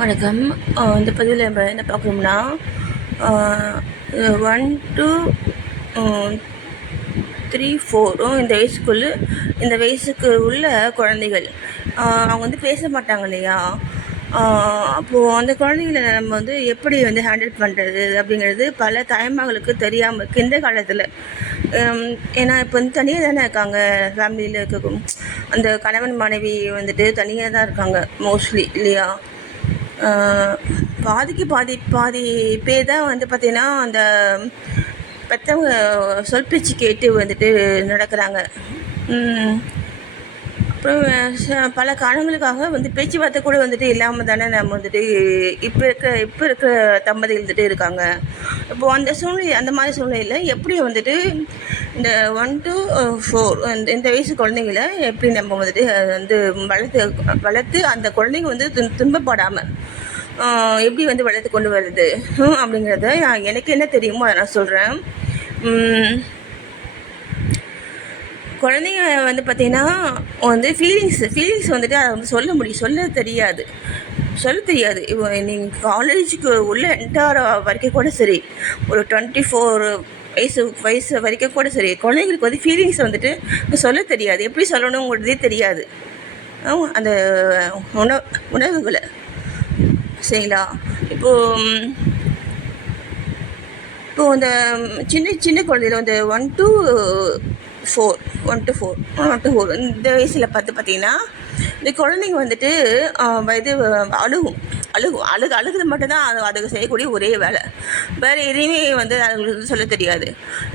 வணக்கம். இந்த பதிவில் நம்ம என்ன பார்க்குறோம்னா, 1 to 3, 4 இந்த வயசுக்கு உள்ள குழந்தைகள் அவங்க வந்து பேச மாட்டாங்க இல்லையா? அப்போது அந்த குழந்தைகளை நம்ம வந்து எப்படி வந்து ஹேண்டில் பண்ணுறது அப்படிங்கிறது பல தாய்மார்களுக்கு தெரியாமல் இருக்குது இந்த காலத்தில். ஏன்னா இப்போ வந்து தனியாக தானே இருக்காங்க. ஃபேமிலியில் இருக்க அந்த கணவன் மனைவி வந்துட்டு தனியாக தான் இருக்காங்க மோஸ்ட்லி இல்லையா? பாதிக்கு பாதி பேர் தான் வந்து பார்த்திங்கன்னா அந்த பெற்றவங்க சொல் பேச்சு கேட்டு வந்துட்டு நடக்கிறாங்க. அப்புறம் பல காரணங்களுக்காக வந்து பேச்சுவார்த்தை கூட வந்துட்டு இல்லாமல் தானே நம்ம வந்துட்டு இப்போ இருக்கிற தம்பதிகள் வந்துட்டு இருக்காங்க. இப்போது அந்த மாதிரி சூழ்நிலையில் எப்படி வந்துட்டு இந்த 1 to 4 இந்த வயசு குழந்தைங்கள எப்படி நம்ம வந்துட்டு வந்து வளர்த்து அந்த குழந்தைங்க வந்து துன்பப்படாமல் எப்படி வந்து வளர்த்து கொண்டு வருது அப்படிங்கிறத எனக்கு என்ன தெரியுமோ அதை நான் சொல்கிறேன். குழந்தைங்க வந்து பார்த்திங்கன்னா வந்து ஃபீலிங்ஸ் வந்துட்டு அதை வந்து சொல்ல தெரியாது. இப்போ நீங்கள் காலேஜுக்கு உள்ள என்டர் வரைக்கும் கூட சரி, ஒரு 24 வயசு வரைக்கும் கூட சரி, குழந்தைங்களுக்கு வந்து ஃபீலிங்ஸ் வந்துட்டு சொல்ல தெரியாது. எப்படி சொல்லணுங்கிறதே தெரியாது. அந்த உணவுகளை சரிங்களா? இப்போது இந்த சின்ன குழந்தைகள் வந்து 1 to 4 இந்த வயசில் பார்த்திங்கன்னா இந்த குழந்தைங்க வந்துட்டு இது அழுகுது மட்டும்தான் அதுக்கு செய்யக்கூடிய ஒரே வேலை. வேறு எதையுமே வந்து அதுங்களுக்கு சொல்ல தெரியாது.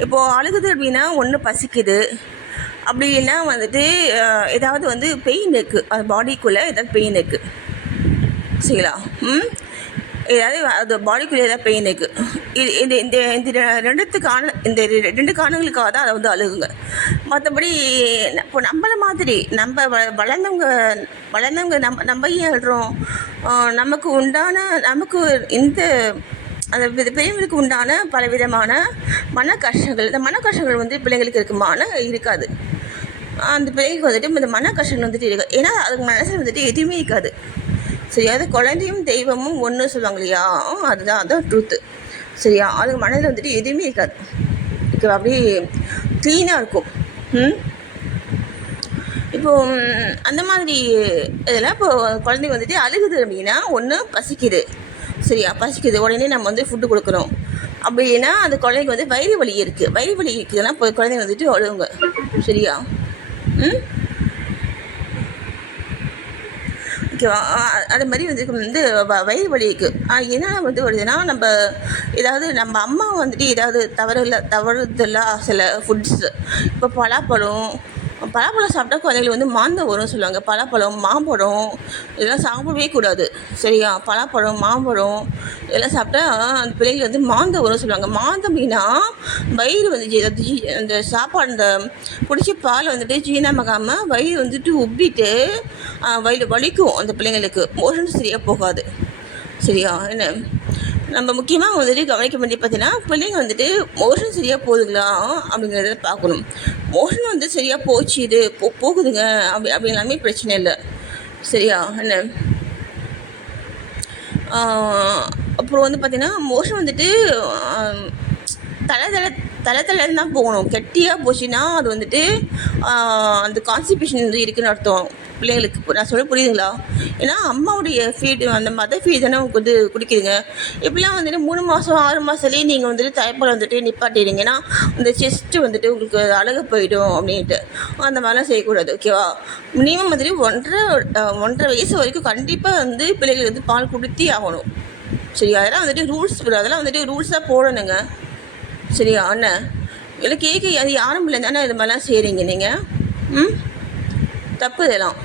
இப்போது அழுகுது அப்படின்னா ஒன்று பசிக்குது, அப்படி இல்லைன்னா வந்துட்டு ஏதாவது வந்து பெயின் இருக்குது, அது பாடிக்குள்ளே ஏதாவது பெயின் இருக்குது சரிங்களா? ஏதாவது அது பாடிக்குள்ளே ஏதாவது பெயின் இருக்குது. இந்த ரெண்டு காரணங்களுக்காக தான் அதை வந்து அழுகுங்க. மற்றபடி இப்போ நம்மளை மாதிரி நம்ம வளர்ந்தவங்க நம்ம ஏன் அழுறோம்? நமக்கு இந்த அந்த பெரியவங்களுக்கு உண்டான பலவிதமான மன கஷ்டங்கள், இந்த மன கஷ்டங்கள் வந்து பிள்ளைங்களுக்கு இருக்காது. அந்த பிள்ளைங்களுக்கு வந்துட்டு இந்த மன கஷ்டங்கள் வந்துட்டு இருக்காது. ஏன்னா அதுக்கு மனசில் வந்துட்டு எதுவுமே இருக்காது. சரியா? அது குழந்தையும் தெய்வமும் ஒன்று சொல்லுவாங்க இல்லையா? அதுதான் ட்ரூத்து. சரியா? அதுக்கு மனதில் வந்துட்டு எதுவுமே இருக்காது. ஓகே, அப்படியே க்ளீனாக இருக்கும். இப்போது அந்த மாதிரி இதெல்லாம் இப்போ குழந்தைங்க வந்துட்டு அழுகுது அப்படின்னா ஒன்று பசிக்குது. சரியா? பசிக்குது, உடனே நம்ம வந்து ஃபுட்டு கொடுக்குறோம். அப்படின்னா அந்த குழந்தைங்க வந்து வயிறு வலி இருக்குதுன்னா இப்போ குழந்தைங்க வந்துட்டு அழுகுங்க. சரியா? ஓகேவா? அது மாதிரி வந்து வயிறு வலி இருக்குது. என்ன வந்து வருதுன்னா, ஏதாவது நம்ம அம்மா வந்துட்டு ஏதாவது தவறுதலாக சில ஃபுட்ஸு, இப்போ பலாப்பழம் சாப்பிட்டா குழந்தைங்களுக்கு வந்து மாந்தம் வரும்னு சொல்லுவாங்க. பலாப்பழம், மாம்பழம் இதெல்லாம் சாப்பிடவே கூடாது. சரியா? பலாப்பழம், மாம்பழம் இதெல்லாம் சாப்பிட்டா அந்த பிள்ளைங்களுக்கு வந்து மாந்தம் வரும்னு சொல்லுவாங்க. மாந்தம் அப்படின்னா வயிறு வந்து அந்த சாப்பாடு அந்த குடிச்ச பால் வந்துட்டு ஜீரணமாகாமல் வயிறு வந்துட்டு உப்பிட்டு வயிறு வலிக்கும். அந்த பிள்ளைங்களுக்கு மோஷன் சரியாக போகாது. சரியா? என்ன நம்ம முக்கியமாக வந்துட்டு கவனிக்க வேண்டிய பார்த்தீங்கன்னா, பிள்ளைங்க வந்துட்டு மோஷன் சரியாக போகுதுங்களா அப்படிங்கிறத பார்க்கணும். மோஷன் வந்து சரியாக போச்சு, இது போகுதுங்க அப்படின்னாலுமே பிரச்சனை இல்லை. சரியா? என்ன அப்புறம் வந்து பார்த்திங்கன்னா, மோஷன் வந்துட்டு தலைன்னு தான் போகணும். கெட்டியாக போச்சுன்னா அது வந்துட்டு அந்த கான்ஸ்டிபேஷன் வந்து இருக்குதுன்னு அர்த்தம். பிள்ளைங்களுக்கு நான் சொல்ல புரியுதுங்களா? ஏன்னா அம்மாவுடைய ஃபீடு, அந்த மதர் ஃபீடு தானே உங்களுக்கு வந்து குடிக்குதுங்க. இப்படிலாம் வந்துட்டு 3 மாதம் 6 மாதத்துலேயே நீங்கள் வந்துட்டு தாய்ப்பால் வந்துட்டு நிப்பாட்டிடுங்கன்னா அந்த செஸ்ட்டு வந்துட்டு உங்களுக்கு அழகு போயிடும் அப்படின்ட்டு அந்த மாதிரிலாம் செய்யக்கூடாது. ஓகேவா? மினிமம் வந்துட்டு 1.5 வயசு வரைக்கும் கண்டிப்பாக வந்து பிள்ளைகள் வந்து பால் கொடுத்தே ஆகணும். சரியா? அதெல்லாம் வந்துட்டு ரூல்ஸாக போடணுங்க. சரியா? அண்ணன் இல்லை கேட்க அது யாரும் இல்லை தானே இது மாதிரிலாம் செய்கிறீங்க நீங்கள். தப்பு இதெல்லாம்.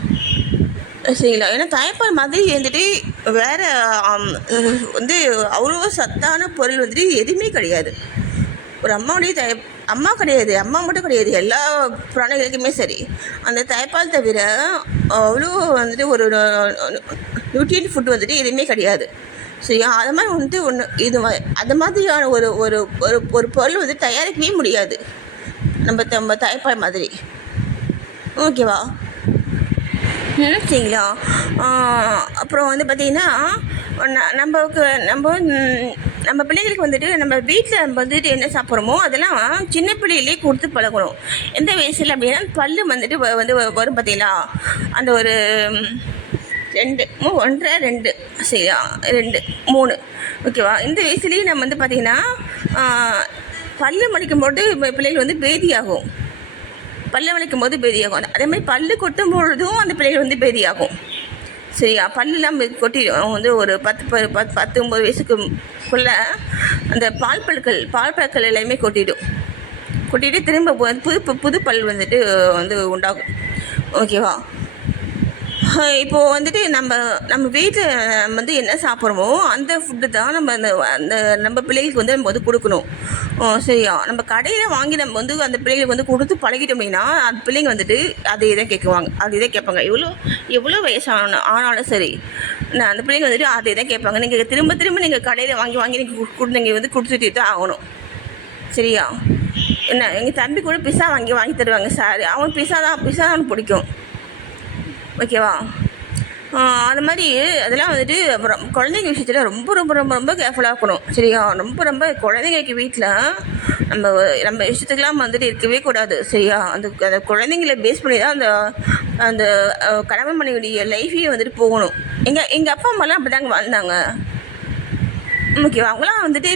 சரிங்களா? ஏன்னா தாய்ப்பால் மாதிரி வந்துட்டு வேறு வந்து அவ்வளோ சத்தான பொருள் வந்துட்டு எதுவுமே கிடையாது. ஒரு அம்மா கிடையாது, அம்மா மட்டும் கிடையாது, எல்லா பிராணிகளுக்குமே சரி அந்த தாய்ப்பால் தவிர அவ்வளோ வந்துட்டு ஒரு நியூட்ரியன்ட் ஃபுட் வந்துட்டு எதுவுமே கிடையாது. சரியா? அது மாதிரி வந்துட்டு அது மாதிரியான ஒரு பொருள் வந்து தயாரிக்கவே முடியாது நம்ம தாய்ப்பால் மாதிரி. ஓகேவா? சரிங்களா? அப்புறம் வந்து பார்த்திங்கன்னா நமக்கு நம்ம பிள்ளைங்களுக்கு வந்துட்டு நம்ம வீட்டில் நம்ம வந்துட்டு என்ன சாப்பிட்றோமோ அதெல்லாம் சின்ன பிள்ளையிலே கொடுத்து பழகணும். எந்த வயசில் அப்படின்னா பல்லு வந்துட்டு வரும் பார்த்தீங்களா, அந்த ஒரு 2 1.5 2 சரியா 2 3 ஓகேவா, இந்த வயசுலேயே நம்ம வந்து பார்த்திங்கன்னா பல்லு மடிக்கும் போது பிள்ளைகள் வந்து பேதியாகும். பல்லு வலிக்கும் போது பேதியாகும். அதே மாதிரி பல்லு கொட்டும் பொழுதும் அந்த பிள்ளைகள் வந்து பேதியாகும். சரியா, பல்லுலாம் கொட்டிடும். வந்து ஒரு 19 வயசுக்குள்ள அந்த பால் பற்கள் எல்லாமே கொட்டிட்டு திரும்ப புது பல் வந்துட்டு உண்டாகும். ஓகேவா? இப்போது வந்துட்டு நம்ம வீட்டில் வந்து என்ன சாப்பிட்றோமோ அந்த ஃபுட்டு தான் நம்ம பிள்ளைகளுக்கு வந்து நம்ம வந்து கொடுக்கணும். சரியா, நம்ம கடையில் வாங்கி நம்ம வந்து அந்த பிள்ளைங்களுக்கு வந்து கொடுத்து பழகிட்டோம் அப்படின்னா அந்த பிள்ளைங்க வந்துட்டு அதே தான் கேட்பாங்க. எவ்வளோ ஆனாலும் சரி, அந்த பிள்ளைங்க வந்துட்டு அதே தான் கேட்பாங்க. நீங்கள் திரும்ப நீங்கள் கடையில் வாங்கி நீங்கள் வந்து கொடுத்துட்டு தான் ஆகணும். சரியா? என்ன, எங்கள் தம்பி கூட பிஸா வாங்கி தருவாங்க சார். அவன் பிஸா தான் பிடிக்கும். ஓகேவா? அது மாதிரி அதெல்லாம் வந்துட்டு அப்புறம் குழந்தைங்க விஷயத்தில் ரொம்ப ரொம்ப ரொம்ப ரொம்ப கேர்ஃபுல்லாக இருக்கணும். சரியா? ரொம்ப குழந்தைங்களுக்கு வீட்டில் நம்ம இஷ்டத்துக்கெலாம் வந்துட்டு இருக்கவே கூடாது. சரியா? அந்த குழந்தைங்கள பேஸ் பண்ணி தான் அந்த கணவன் மனைவியுடைய லைஃபையே வந்துட்டு போகணும். எங்கள் அப்பா அம்மாலாம் அப்படி தாங்க வாழ்ந்தாங்க. ஓகேவா? அவங்களாம் வந்துட்டு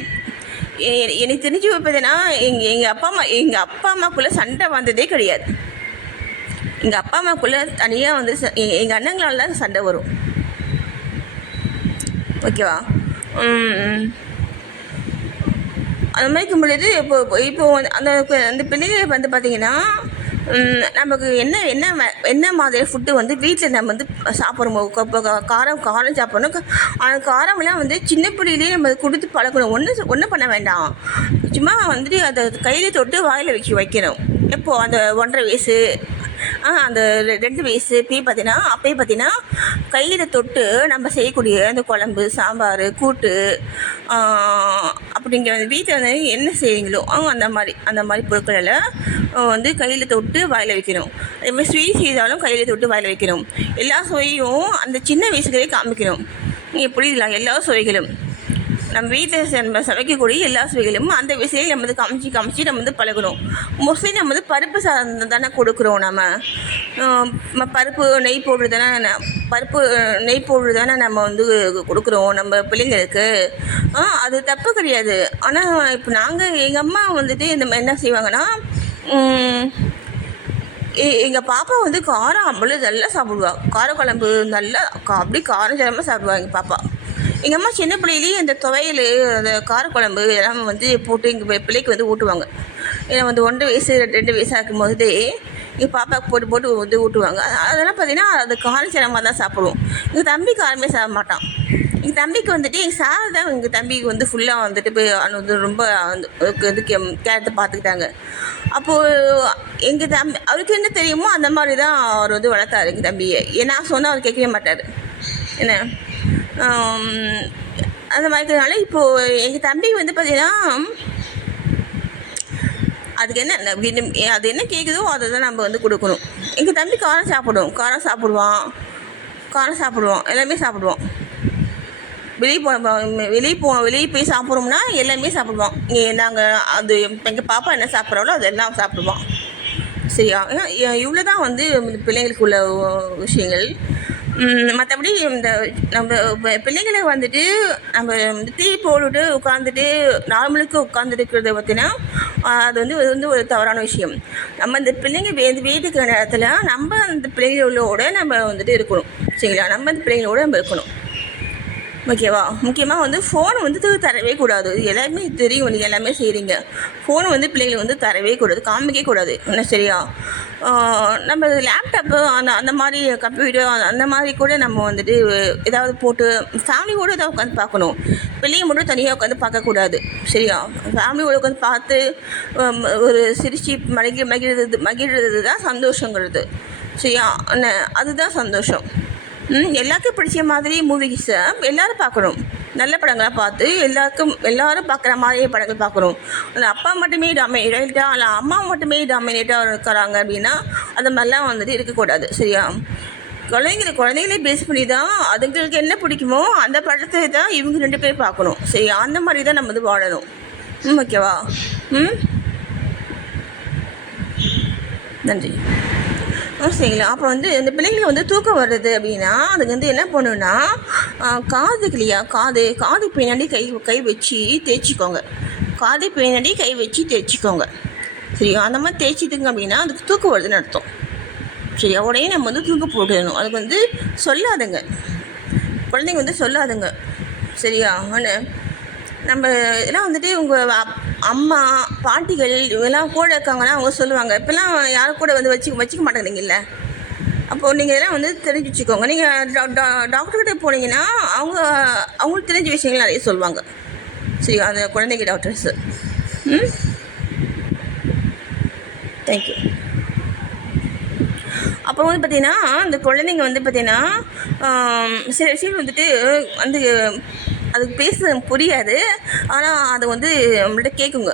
எனக்கு தெரிஞ்சு பார்த்தீங்கன்னா எங்கள் அப்பா அம்மாக்குள்ளே சண்டை வந்ததே கிடையாது. எங்கள் அப்பா அம்மாக்குள்ளே தனியாக வந்து எங்கள் அண்ணங்களால் தான் சண்டை வரும். ஓகேவா? அந்த மாதிரி இருக்கும் பொழுது இப்போ அந்த பிள்ளைகளை வந்து பார்த்திங்கன்னா நமக்கு என்ன மாதிரி ஃபுட்டு வந்து வீட்டில் நம்ம வந்து சாப்பிட்றோமோ, காரம் சாப்பிட்ணும். அந்த காரமெல்லாம் வந்து சின்ன பிள்ளையிலேயே நம்ம கொடுத்து பழக்கணும். ஒன்றும் பண்ண வேண்டாம். சும்மா வந்துட்டு அதை கையில் தொட்டு வாயில் வைக்கணும். எப்போது அந்த 1.5 வயசு அந்த 2 வயசு அப்பயே பார்த்தீங்கன்னா கையில் தொட்டு நம்ம செய்யக்கூடிய அந்த குழம்பு, சாம்பார், கூட்டு அப்படிங்கிற வீட்டில் வந்து என்ன செய்வீங்களோ அந்த மாதிரி பொருட்களை வந்து கையில் தொட்டு வாயில் வைக்கணும். அதே மாதிரி ஸ்வீட் செய்தாலும் கையில் தொட்டு வாயில் வைக்கணும். எல்லா சுவையும் அந்த சின்ன வயசுகளே காமிக்கணும். நீங்கள் புரியுதுங்களா? எல்லா சுவைகளும் நம்ம வீட்டில் நம்ம சமைக்கக்கூடிய எல்லா சுவைகளும் அந்த விஷயம் நம்ம வந்து காமிச்சு நம்ம வந்து பழகணும். மோஸ்ட்லி நம்ம வந்து பருப்பு சாதம் தானே கொடுக்குறோம். நம்ம பருப்பு நெய் போடுறது தானே நம்ம வந்து கொடுக்குறோம் நம்ம பிள்ளைங்களுக்கு. அது தப்பு கிடையாது. ஆனால் இப்போ எங்கள் அம்மா வந்துட்டு என்ன செய்வாங்கன்னா, எங்கள் பாப்பா வந்து காரம் அவ்வளோ நல்லா சாப்பிடுவா. காரக்குழம்பு நல்லா அப்படியே காரம் சாரமாக சாப்பிடுவா எங்கள் பாப்பா. எங்கள் அம்மா சின்ன பிள்ளையிலேயே அந்த துவையல், அந்த காரக்குழம்பு எல்லாம் வந்து போட்டு எங்கள் பிள்ளைக்கு வந்து ஊட்டுவாங்க. ஏன்னா வந்து 1 வயசு 2 வயசாக இருக்கும்போதே எங்கள் பாப்பாவுக்கு போட்டு வந்து ஊட்டுவாங்க. அதெல்லாம் பார்த்திங்கன்னா அது காரசாரமாக தான் சாப்பிடுவோம். எங்கள் தம்பி காரமே சாப்பிட மாட்டான். எங்கள் தம்பிக்கு வந்துட்டு எங்கள் சார் தான் எங்கள் தம்பிக்கு வந்து ஃபுல்லாக வந்துட்டு போய் வந்து ரொம்ப கேரத்தை பார்த்துக்கிட்டாங்க. அப்போது எங்கள் தம்பி அவருக்கு என்ன தெரியுமோ அந்த மாதிரி தான் அவர் வந்து வளர்த்தார் எங்கள் தம்பியை. ஏன்னா சொன்னால் அவர் கேட்கவே மாட்டார். என்ன அந்த மாதிரி இருக்கிறதுனால இப்போது எங்கள் தம்பி வந்து பார்த்திங்கன்னா அதுக்கு அது என்ன கேட்குதோ அதை தான் நம்ம வந்து கொடுக்கணும். எங்கள் தம்பி காரம் சாப்பிடுவான், எல்லாமே சாப்பிடுவான். வெளியே போய் சாப்பிட்றோம்னா எல்லாமே சாப்பிடுவான். நாங்கள் அது எங்கள் பாப்பா என்ன சாப்பிட்றாலோ அதெல்லாம் சாப்பிடுவான். சரியா? இவ்வளோ தான் வந்து பிள்ளைங்களுக்கு உள்ள விஷயங்கள். மற்றபடி நம்ம பிள்ளைங்களை வந்துட்டு நம்ம டீ போட்டுட்டு உட்காந்துட்டு நார்மலுக்கு உட்காந்துருக்கிறத பார்த்தீங்கன்னா அது வந்து ஒரு தவறான விஷயம். நம்ம இந்த பிள்ளைங்க வீட்டுக்கு நேரத்தில் நம்ம அந்த பிள்ளைகளோட நம்ம வந்துட்டு இருக்கணும். சரிங்களா? நம்ம அந்த பிள்ளைங்களோட நம்ம இருக்கணும். ஓகேவா? முக்கியமாக வந்து ஃபோன் வந்து தரவே கூடாது. எல்லாருமே தெரியும், நீங்கள் எல்லாமே செய்கிறீங்க. ஃபோனை வந்து பிள்ளைங்களுக்கு வந்து தரவே கூடாது, காமிக்கவே கூடாது. என்ன? சரியா? நம்ம லேப்டாப்பு அந்த மாதிரி கம்ப்யூட்டர் அந்த மாதிரி கூட நம்ம வந்துட்டு ஏதாவது போட்டு ஃபேமிலியோடு தான் உட்காந்து பார்க்கணும். பிள்ளைங்க மட்டும் தனியாக உட்காந்து பார்க்கக்கூடாது. சரியா? ஃபேமிலியோடு உட்காந்து பார்த்து ஒரு சிரிச்சு மகிழ்றது தான் சந்தோஷங்கிறது. சரியா? அதுதான் சந்தோஷம். எல்லாருக்கும் பிடிச்ச மாதிரி மூவிஸை எல்லோரும் பார்க்கணும். நல்ல படங்களாக பார்த்து எல்லோரும் பார்க்குற மாதிரியே படங்கள் பார்க்கணும். அந்த அப்பா மட்டுமே டாமினேட்டாக இல்லை அம்மா மட்டுமே டாமினேட்டாக இருக்கிறாங்க அப்படின்னா அந்த மாதிரிலாம் வந்துட்டு இருக்கக்கூடாது. சரியா? குழந்தைங்களே பேஸ் பண்ணி தான் அதுங்களுக்கு என்ன பிடிக்குமோ அந்த படத்தை தான் இவங்க 2 பேர் பார்க்கணும். சரி, அந்த மாதிரி தான் நம்ம வந்து வாழணும். ஓகேவா? நன்றி. சரிங்களா. அப்புறம் வந்து இந்த பிள்ளைங்களுக்கு வந்து தூக்கம் வருது அப்படின்னா அதுக்கு வந்து என்ன பண்ணுன்னா, காதுக்கு இல்லையா, காது பின்னாடி கை வச்சு தேய்ச்சிக்கோங்க. காது பின்னாடி கை வச்சு தேய்ச்சிக்கோங்க. சரியா? அந்த மாதிரி தேய்ச்சிட்டுங்க அப்படின்னா அதுக்கு தூக்கம் வருதுன்னு அர்த்தம். சரியா? உடனே நம்ம வந்து தூக்க போட்டுடணும். அதுக்கு வந்து சொல்லாதுங்க, குழந்தைங்க வந்து சொல்லாதுங்க. சரியா? நம்ம எல்லாம் வந்துட்டு உங்கள் அம்மா பாட்டிகள் இவெல்லாம் கூட இருக்காங்கன்னா அவங்க சொல்லுவாங்க. இப்போல்லாம் யாரும் கூட வந்து வச்சுக்க மாட்டேங்கிறீங்கல்ல. அப்போது நீங்கள் இதெல்லாம் வந்து தெரிஞ்சு வச்சுக்கோங்க. நீங்கள் டாக்டர்கிட்ட போனீங்கன்னா அவங்களுக்கு தெரிஞ்ச விஷயங்கள் நிறைய சொல்லுவாங்க. சரி, அந்த குழந்தைங்க டாக்டர்ஸு. தேங்க்யூ. அப்புறம் வந்து பார்த்திங்கன்னா அந்த குழந்தைங்க வந்து பார்த்திங்கன்னா சில விஷயம் வந்துட்டு வந்து அதுக்கு பேச புரியாது. ஆனால் அதை வந்து நம்மள்கிட்ட கேட்குங்க.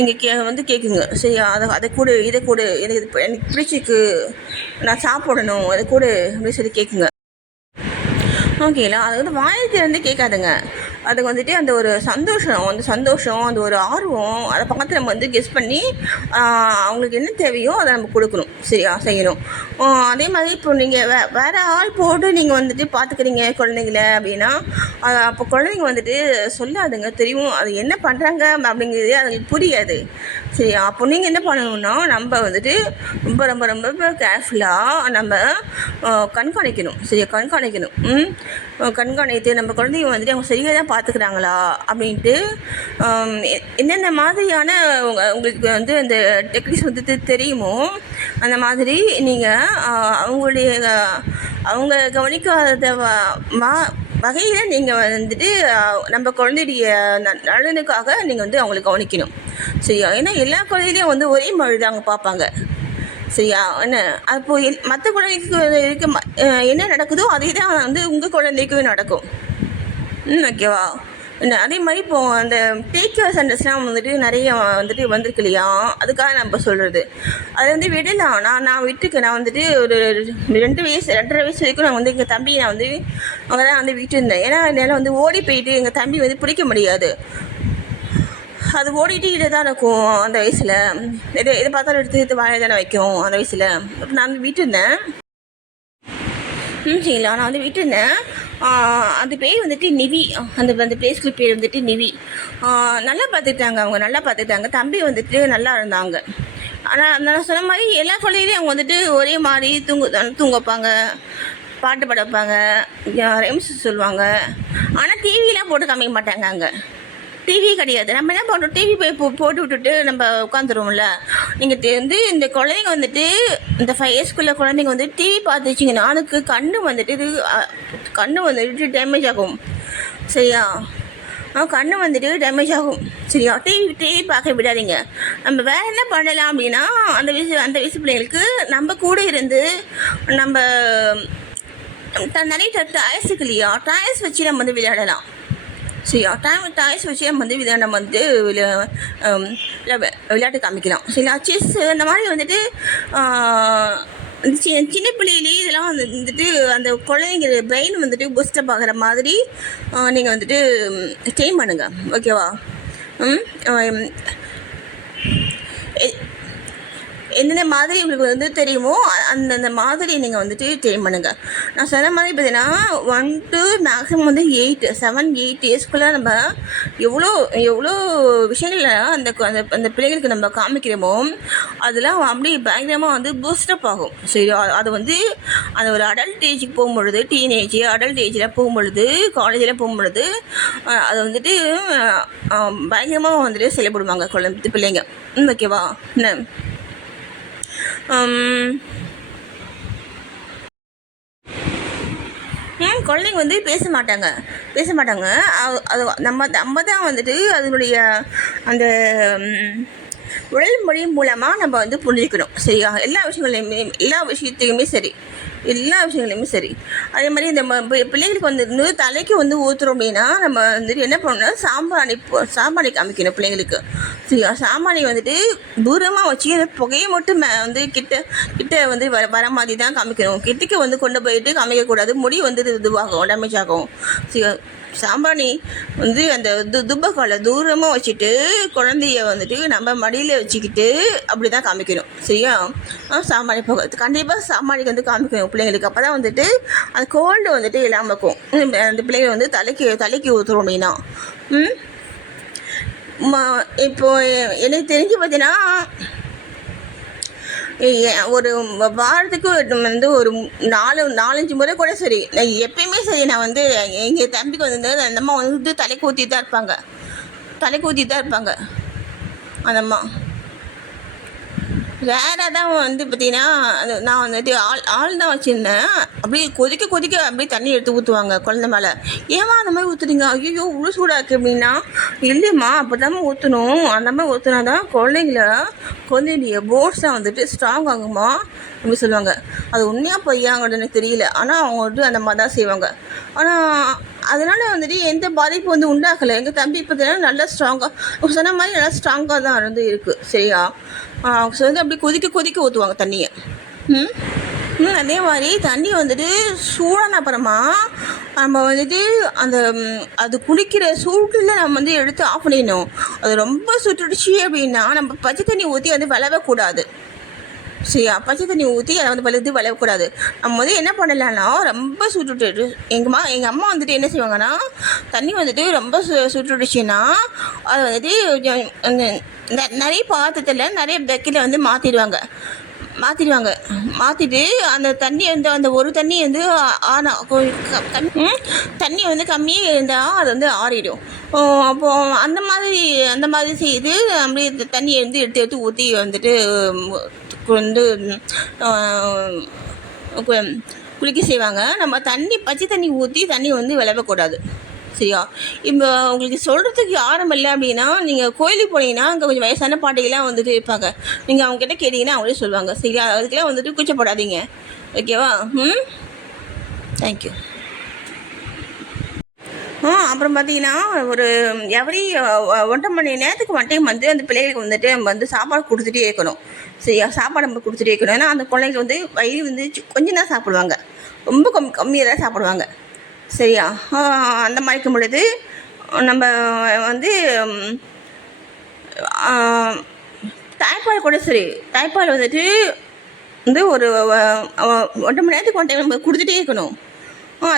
இங்கே வந்து கேட்குங்க. சரி, அதை கூட இதை கூட எனக்கு பிடிச்சிருக்கு, நான் சாப்பிடணும், அதை கூட அப்படின்னு சொல்லி கேட்குங்க. ஓகேங்களா? அது வந்து வாயை திறந்து கேட்காதுங்க. அதுக்கு வந்துட்டு அந்த ஒரு சந்தோஷம் அந்த ஒரு ஆர்வம் அதை பார்த்து நம்ம வந்து கெஸ் பண்ணி அவங்களுக்கு என்ன தேவையோ அதை நம்ம கொடுக்கணும். சரியா? செய்யணும். அதே மாதிரி இப்போ நீங்கள் வேறு ஆள் போட்டு நீங்கள் வந்துட்டு பார்த்துக்கிறீங்க குழந்தைங்கள அப்படின்னா அப்போ குழந்தைங்க வந்துட்டு சொல்லாதுங்க. தெரியும் அது என்ன பண்ணுறாங்க அப்படிங்கிறதே அதுங்களுக்கு புரியாது. சரியா? அப்போ நீங்கள் என்ன பண்ணணும்னா நம்ம வந்துட்டு ரொம்ப ரொம்ப ரொம்ப கேர்ஃபுல்லாக நம்ம கண்காணிக்கணும். சரியா? கண்காணித்து நம்ம குழந்தைங்க வந்துட்டு அவங்க சரியாக தான் பார்த்துக்கிறாங்களா அப்படின்ட்டு என்னென்ன மாதிரியான உங்களுக்கு வந்து அந்த டெக்னிக்ஸ் வந்துட்டு தெரியுமோ அந்த மாதிரி நீங்கள் அவங்க கவனிக்காத வகையில் நீங்கள் வந்துட்டு நம்ம குழந்தைய நலனுக்காக நீங்கள் வந்து அவங்களை கவனிக்கணும். சரியா? ஏன்னா எல்லா குழந்தைகளையும் வந்து ஒரே மாதிரி தான் அவங்க பார்ப்பாங்க. சரியா? அப்போது மற்ற குழந்தைக்கு இருக்க என்ன நடக்குதோ அதே தான் வந்து உங்கள் குழந்தைக்கும் நடக்கும். ஓகேவா? அதே மாதிரி இப்போது அந்த டேக் கேர் சென்டர்ஸ்லாம் வந்துட்டு நிறைய வந்துட்டு வந்திருக்கு இல்லையா, அதுக்காக நான் இப்போ சொல்கிறது. அதை வந்து விடலாம். நான் விட்டுருக்கேன். நான் வந்துட்டு ஒரு 2 வயசு 2.5 வயசு வரைக்கும் நான் வந்து எங்கள் தம்பி நான் வந்து அங்கே தான் வந்து விட்டுருந்தேன். ஏன்னா என்னால் வந்து ஓடி போயிட்டு எங்கள் தம்பி வந்து பிடிக்க முடியாது. அது ஓடிட்டு தான் இருக்கும் அந்த வயசில். எதை பார்த்தாலும் எடுத்து வாழை தானே வைக்கும் அந்த வயசில். நான் வந்து விட்டுருந்தேன். சரிங்களா? நான் வந்து விட்டுருந்தேன். அந்த பேர் வந்துட்டு நிவி. அந்த ப்ளே ஸ்கூல் பேர் வந்துட்டு நிவி. நல்லா பார்த்துக்கிட்டாங்க. அவங்க நல்லா பார்த்துக்கிட்டாங்க. தம்பி வந்துட்டு நல்லா இருந்தாங்க. ஆனால் நான் சொன்ன மாதிரி எல்லா குழந்தைகளையும் அவங்க வந்துட்டு ஒரே மாதிரி தூங்க வைப்பாங்க, பாட்டு பாட வைப்பாங்க, ரைம்ஸ் சொல்லுவாங்க. ஆனால் டிவிலாம் போட்டு காமிக்க மாட்டாங்க. அங்கே டிவி கிடையாது. நம்ம என்ன பண்ணுறோம், டிவி போட்டு விட்டுட்டு நம்ம உட்காந்துருவோம்ல. நீங்கள் வந்து இந்த குழந்தைங்க வந்துட்டு இந்த 5 இயர்ஸ்க்குள்ள குழந்தைங்க வந்து டிவி பார்த்துச்சிங்கன்னா அதுக்கு கண்ணு வந்துட்டு டேமேஜ் ஆகும். சரியா? கண்ணு வந்துட்டு டேமேஜ் ஆகும். சரியா? டிவி பார்க்க விடாதீங்க. நம்ம வேறு என்ன பண்ணலாம் அப்படின்னா அந்த வயசு பிள்ளைங்களுக்கு நம்ம கூட இருந்து நம்ம நிறைய டாய்ஸ் இருக்கு இல்லையா, டாய்ஸ் வச்சு நம்ம வந்து விளையாடலாம். சரியா? டாய்ஸ் வச்சு நம்ம வந்து விளையாட்டு காமிக்கலாம். சரியா? செஸ் அந்த மாதிரி வந்துட்டு சின்ன பிள்ளையிலே இதெல்லாம் வந்துட்டு அந்த குழந்தைங்க பிரெயின் வந்துட்டு பூஸ்டப் ஆகிற மாதிரி நீங்கள் வந்துட்டு ட்ரெயின் பண்ணுங்க. ஓகேவா? எந்தெந்த மாதிரி உங்களுக்கு வந்து தெரியுமோ அந்தந்த மாதிரி நீங்கள் வந்துட்டு ட்ரெயின் பண்ணுங்கள். நான் சொன்ன மாதிரி பார்த்தீங்கன்னா 1 to மேக்ஸிமம் வந்து 7-8 இயர்ஸ்க்குள்ளே நம்ம எவ்வளோ விஷயங்கள் அந்த பிள்ளைகளுக்கு நம்ம காமிக்கிறோமோ அதெல்லாம் அப்படி பயங்கரமாக வந்து பூஸ்டப் ஆகும். சரி, அது வந்து அந்த ஒரு அடல்ட் ஏஜுக்கு போகும்பொழுது, அடல்ட் ஏஜில் போகும்பொழுது, காலேஜில் போகும்பொழுது அதை வந்துட்டு பயங்கரமாக வந்துட்டு செயல்படுவாங்க பிள்ளைங்க. ஓகேவா? என்ன குழந்தைங்க வந்து பேச மாட்டாங்க. அது நம்ம தான் வந்துட்டு அதனுடைய அந்த உடல் மொழி மூலமாக நம்ம வந்து புரிஞ்சுக்கணும். சரியா? எல்லா விஷயத்தையுமே சரி. எல்லா விஷயங்களையுமே சரி. அதே மாதிரி இந்த பிள்ளைங்களுக்கு வந்து தலைக்கு வந்து ஊற்றுறோம் அப்படின்னா நம்ம வந்துட்டு என்ன பண்ணணும்னா சாம்பிராணி காமிக்கணும் பிள்ளைங்களுக்கு. சரியா, சாம்பிராணி வந்துட்டு தூரமாக வச்சு அந்த புகையை மட்டும் வந்து கிட்ட வந்து வர மாதிரி தான் காமிக்கணும். கிட்டக்கு வந்து கொண்டு போயிட்டு காமிக்கக்கூடாது, முடி வந்து இதுவாகும், டேமேஜ் ஆகும். சரியா, சாம்பிராணி வந்து அந்த துப்பக்கால தூரமாக வச்சுட்டு குழந்தைய வந்துட்டு நம்ம மடியில் வச்சுக்கிட்டு அப்படி தான் காமிக்கணும். சரியா, சாம்பிராணி போக கண்டிப்பாக சாம்பிராணிக்கு வந்து காமிக்கணும் பிள்ளைங்களுக்கு. அப்போ தான் வந்துட்டு அந்த கோல்டு வந்துட்டு இல்லாமல் இருக்கும். அந்த பிள்ளைங்க வந்து தலைக்கு ஊற்றுறோம் அப்படின்னா. இப்போது எனக்கு தெரிஞ்சு பார்த்தீங்கன்னா ஒரு வாரத்துக்கு வந்து ஒரு 4-5 முறை கூட சரி, நான் எப்பயுமே சரி, நான் வந்து எங்கள் தம்பிக்கு வந்து அந்த அம்மா வந்து தலைக்கு ஊற்றிட்டு தான் இருப்பாங்க அந்த அம்மா. ரேராக தான் வந்து பார்த்திங்கன்னா நான் வந்துட்டு ஆள் தான் வச்சுருந்தேன். அப்படியே கொதிக்க அப்படியே தண்ணி எடுத்து ஊற்றுவாங்க குழந்த மேலே. ஏமா அந்த மாதிரி ஊற்றுறீங்க? ஐயோ இவ்வளோ சூடாக்கு அப்படின்னா, இல்லைம்மா அப்படி தான் ஊற்றணும், அந்த மாதிரி ஊற்றினா தான் குழந்தைய போர்ட்ஸாக வந்துட்டு ஸ்ட்ராங் ஆகுமா அப்படின்னு சொல்லுவாங்க. அது உண்மையாக பொய்யாங்கன்னு எனக்கு தெரியல, ஆனால் அவங்க வந்துட்டு அந்த மாதிரி தான் செய்வாங்க. ஆனால் அதனால் வந்துட்டு எந்த பாதிப்பு வந்து உண்டாகலை. எங்கள் தம்பி பார்த்தீங்கன்னா நல்லா ஸ்ட்ராங்காக சொன்ன மாதிரி நல்லா ஸ்ட்ராங்காக தான் இருந்து இருக்குது. சரியா, வந்து அப்படி கொதிக்க ஊற்றுவாங்க தண்ணியை. அதே மாதிரி தண்ணி வந்துட்டு சூடான அப்புறமா நம்ம வந்துட்டு அந்த அது குடிக்கிற சூட்டில் நம்ம வந்து எடுத்து ஆஃப் பண்ணிடணும். அது ரொம்ப சுட்டுடுச்சு அப்படின்னா நம்ம பச்சை தண்ணி ஊற்றி வந்து விளவக்கூடாது. சரியா, பச்சை தண்ணி ஊற்றி அதை வந்து விளவக்கூடாது. நம்ம வந்து என்ன பண்ணலான்னா ரொம்ப சுட்டுட்டு எங்கள் அம்மா வந்துட்டு என்ன செய்வாங்கன்னா, தண்ணி வந்துட்டு ரொம்ப சுட்டுடுச்சுன்னா அதை வந்துட்டு நிறைய பாத்திரத்தில் நிறைய பக்கெட்டில் வந்து மாற்றிட்டு அந்த தண்ணி வந்து அந்த ஒரு தண்ணி வந்து தண்ணி வந்து கம்மியாக இருந்தால் அது வந்து ஆறிடும். அப்போது அந்த மாதிரி செய்து அப்படியே தண்ணியை வந்து எடுத்து ஊற்றி வந்துட்டு வந்து குளிக்க செய்வாங்க. நம்ம பச்சை தண்ணி ஊற்றி தண்ணி வந்து விளவக்கூடாது. சரியா, இப்போ உங்களுக்கு சொல்கிறதுக்கு யாரும் இல்லை அப்படின்னா நீங்கள் கோயிலுக்கு போனீங்கன்னா அங்கே கொஞ்சம் வயசான பாட்டிகள்லாம் வந்துட்டு இருப்பாங்க. நீங்கள் அவங்ககிட்ட கேட்டிங்கன்னா அவங்களே சொல்லுவாங்க. சரியா, அதுக்கெல்லாம் வந்துட்டு கூச்சப்படாதீங்க. ஓகேவா? தேங்க்யூ. அப்புறம் பார்த்தீங்கன்னா ஒரு எவரி 1.5 மணி நேரத்துக்கு மட்டும் வந்து அந்த பிள்ளைகளுக்கு வந்துட்டு நம்ம வந்து சாப்பாடு கொடுத்துட்டே இருக்கணும். சரியா, சாப்பாடு நம்ம கொடுத்துட்டே இருக்கணும். ஏன்னா அந்த குழந்தைங்க வந்து வயிறு வந்து கொஞ்சம் தான் சாப்பிடுவாங்க, ரொம்ப கம்மியாக தான் சாப்பிடுவாங்க. சரியா, அந்த மாதிரி இருக்கும் பொழுது நம்ம வந்து தாய்ப்பால் கூட சரி, தாய்ப்பால் வந்துட்டு வந்து ஒரு 1.5 மணி நேரத்துக்கு 1 டைம் நம்ம கொடுத்துட்டே இருக்கணும்.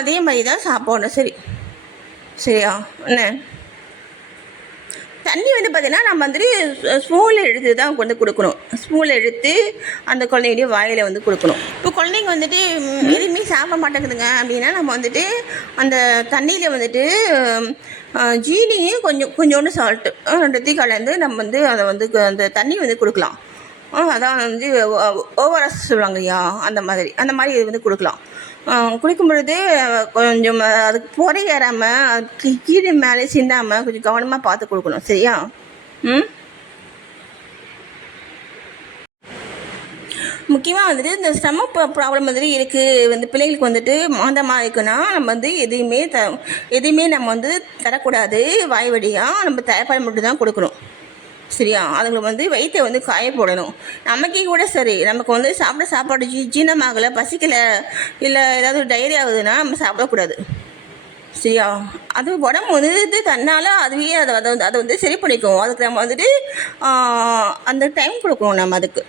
அதே மாதிரி தான் சாப்பிடணும். சரியா, என்ன தண்ணி வந்து பார்த்திங்கன்னா நம்ம வந்துட்டு ஸ்பூனில் எடுத்து தான் வந்து கொடுக்கணும். ஸ்பூனில் எடுத்து அந்த குழந்தைங்களுடைய வாயில் வந்து கொடுக்கணும். இப்போ குழந்தைங்க வந்துட்டு எதுவுமே சாப்பிட மாட்டேங்குதுங்க அப்படின்னா நம்ம வந்துட்டு அந்த தண்ணியில் வந்துட்டு ஜீனியும் கொஞ்சோண்டு சால்ட்டு ரெண்டுத்தையும் கலந்து நம்ம வந்து அதை வந்து அந்த தண்ணி வந்து கொடுக்கலாம். அதான் வந்து ஓஆர்எஸ் சொல்லுவாங்க இல்லையா, அந்த மாதிரி இது வந்து கொடுக்கலாம். குளிக்கும் பொழுது கொஞ்சம் அதுக்கு பொறை ஏறாமல் அதுக்கு கீழே மேலே சிந்தாமல் கொஞ்சம் கவனமாக பார்த்து கொடுக்கணும். சரியா, முக்கியமாக வந்துட்டு இந்த ஸ்டமக் ப்ராப்ளம் வந்துட்டு இருக்குது, வந்து பிள்ளைங்களுக்கு வந்துட்டு மாந்தமாக இருக்குன்னா நம்ம வந்து எதையுமே நம்ம வந்து தரக்கூடாது. வாய் வழியாக நம்ம தாய்ப்பால் மட்டும் தான் கொடுக்கணும். சரியா, அதுங்களுக்கு வந்து வயிற்றை வந்து காய போடணும். நமக்கே கூட சரி, நமக்கு வந்து சாப்பாடு ஜீரணமாகலை, பசிக்கலை, இல்லை ஏதாவது டைரி ஆகுதுன்னா நம்ம சாப்பிடக்கூடாது. சரியா, அது உடம்பு வந்து தன்னால் அதுவே அதை வந்து சரி பண்ணிக்கும். அதுக்கு நம்ம வந்துட்டு அந்த டைம் கொடுக்கணும் நம்ம அதுக்கு.